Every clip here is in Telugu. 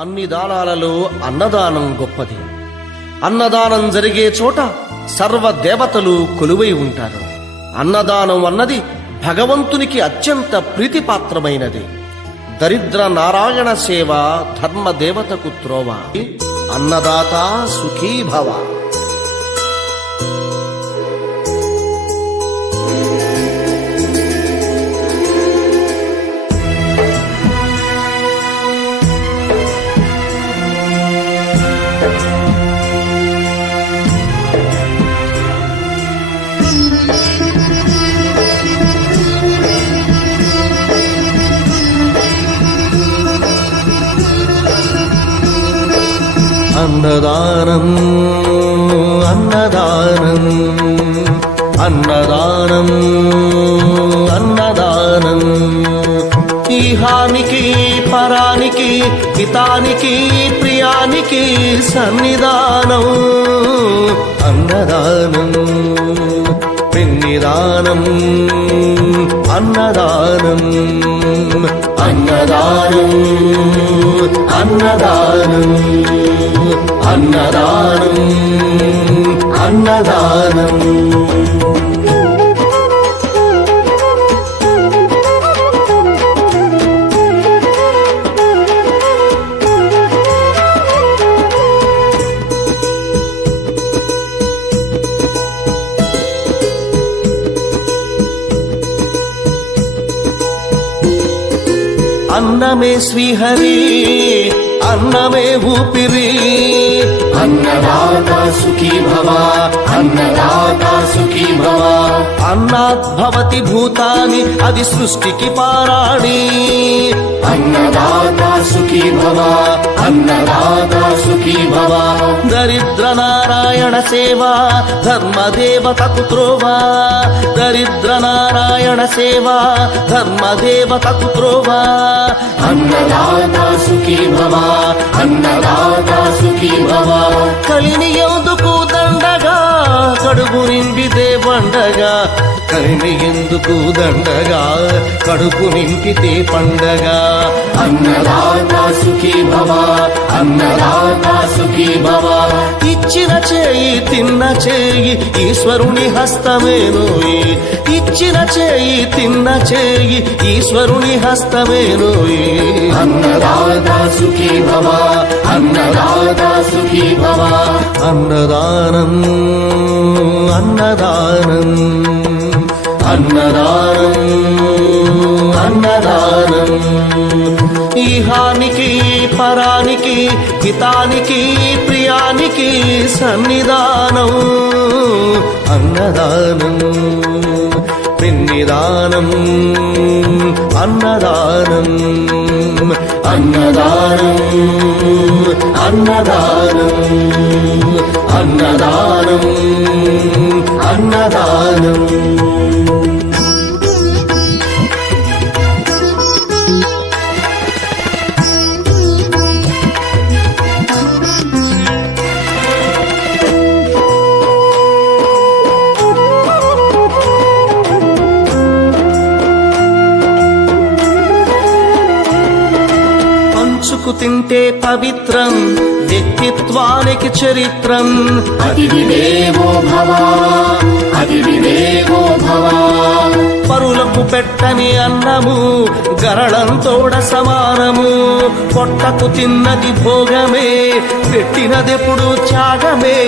అన్ని దానాలలో అన్నదానం గొప్పది. అన్నదానం జరిగే చోట సర్వ దేవతలు కొలువై ఉంటారు. అన్నదానం అన్నది భగవంతునికి అత్యంత ప్రీతిపాత్రమైనది. దరిద్ర నారాయణ సేవ ధర్మదేవతకు త్రోవ. అన్నదాత సుఖీ భవ. అన్నదానం అన్నదానం అన్నదానం అన్నదానం ఈహానికి పరానికి హితానికి ప్రియానికి సన్నిధానం. అన్నదానం పిన్నిదానం అన్నదానం అన్నదానం అన్నదానం అన్నదానం అన్నదానం. అన్నమే శ్రీహరి అన్నమే ఊపిరి. అన్నదాత సుఖీ భవ అన్నదాత సుఖీ భవ. అన్నాద్భవతి భూతాని అది సృష్టికి పారాణి. అన్నదాత సుఖీ భవ అన్నదాత సుఖీ భవ. దరిద్ర నారాయణ సేవ ధర్మదేవతకు త్రోవ. దరిద్ర నారాయణ సేవ ధర్మదేవతకు త్రోవ. అన్నదాత సుఖీ భవ అన్నదాత సుఖీ భవ. కలిని ఎందుకు దండగా కడుపు నింపితే పండగా. కలిని ఎందుకు దండగా కడుపు నింపితే పండగ. అన్నదాత సుఖీ భవ అన్నదాత సుఖీ భవ. ఇచ్చిన చేయి తిన్న చేయి ఈశ్వరుని హస్తమేనోయి. ఇచ్చిన చేయి తిన్న చేయి ఈశ్వరుని హస్తమేనోయి. అన్నదాత సుఖీ భవ అన్నదాత సుఖీ భవ. అన్నదానం అన్నదానం అన్నదానం అన్నదానం ఈహానికి పరానికి హితానికి ప్రియానికి సన్నిధానం. అన్నదానం పిన్నిదానం అన్నదానం అన్నదానం అన్నదానం అన్నదానం అన్నదానం. పంచుకు తింటే పవిత్రం వ్యక్తిత్వానికి చరిత్రం. అతిథి దేవో భవ అతిథి దేవో భవ. పరులకు పెట్టని అన్నము గరళంతోడ సమానము. పొట్టకు తిన్నది భోగమే పెట్టినదెప్పుడు త్యాగమే.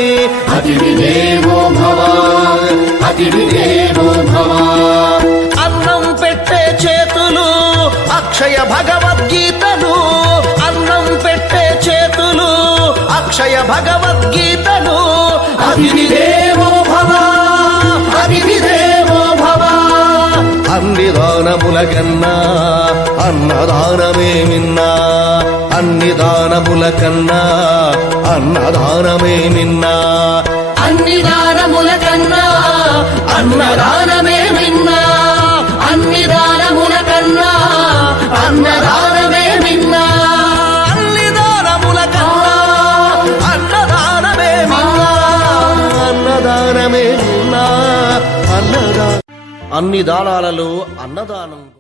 అతిథి దేవో భవ అతిథి దేవో భవ. అన్నం పెట్టే చేతులు అక్షయ భగవద్గీతలు. అన్నం పెట్టే చేతులు అక్షయ భగవద్గీతలు. అతిథి దేవో భవ అతిథి దేవో భవ. అన్ని దానముల కన్నా అన్నదానమే మిన్నా. అన్ని దానముల కన్నా అన్నదానమే మిన్నా. అన్ని దానముల కన్నా అన్నదానమే మిన్నా. అన్ని దానముల కన్నా అన్నదానమే మిన్నా. అన్ని దానముల కన్నా అన్నదానమే మిన్నా. అన్నదానమే మిన్నా. అన్ని దానాలలో అన్నదానం.